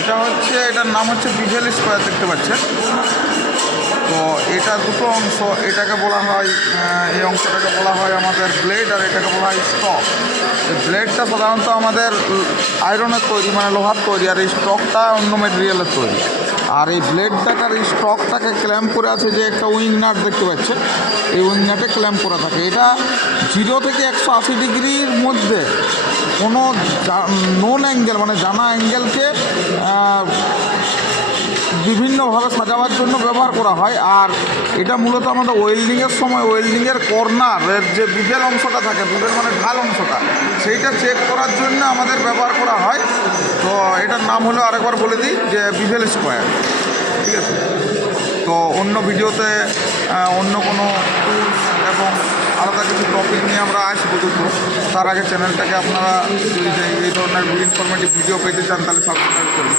এটা হচ্ছে, এটার নাম হচ্ছে বিভেল স্কোয়ার, দেখতে পাচ্ছেন। তো এটা দুটো অংশ, এটাকে বলা হয়, এই অংশটাকে বলা হয় আমাদের ব্লেড, আর এটাকে বলা হয় স্টক। এই ব্লেডটা সাধারণত আমাদের আয়রনের তৈরি, মানে লোহার তৈরি, আর এই স্টকটা অন্য মেটেরিয়ালের তৈরি। আর এই ব্লেডটাকে আর এই স্টকটাকে ক্ল্যাম্প করে আছে যে একটা উইং নাট দেখতে পাচ্ছেন, এই উইং নাটে ক্ল্যাম্প করা থাকে। এটা 0 থেকে 180 ডিগ্রির মধ্যে কোনো নোন অ্যাঙ্গেল, মানে জানা অ্যাঙ্গেলকে বিভিন্নভাবে সাজাবার জন্য ব্যবহার করা হয়। আর এটা মূলত আমাদের ওয়েল্ডিংয়ের সময় ওয়েল্ডিংয়ের কর্নারের যে বিভেল অংশটা থাকে, বিভেল মানে ঢাল অংশটা, সেইটা চেক করার জন্য আমাদের ব্যবহার করা হয়। তো এটার নাম হলো, আরেকবার বলে দিই, যে বিভেল স্কোয়ার, ঠিক আছে। তো অন্য ভিডিওতে অন্য কোনো টুলস এবং আলাদা কিছু টপিক নিয়ে আমরা আসবো দুটো। তার আগে চ্যানেলটাকে আপনারা যদি এই ধরনের ইনফরমেটিভ ভিডিও পেতে চান তাহলে সাবস্ক্রাইব করুন।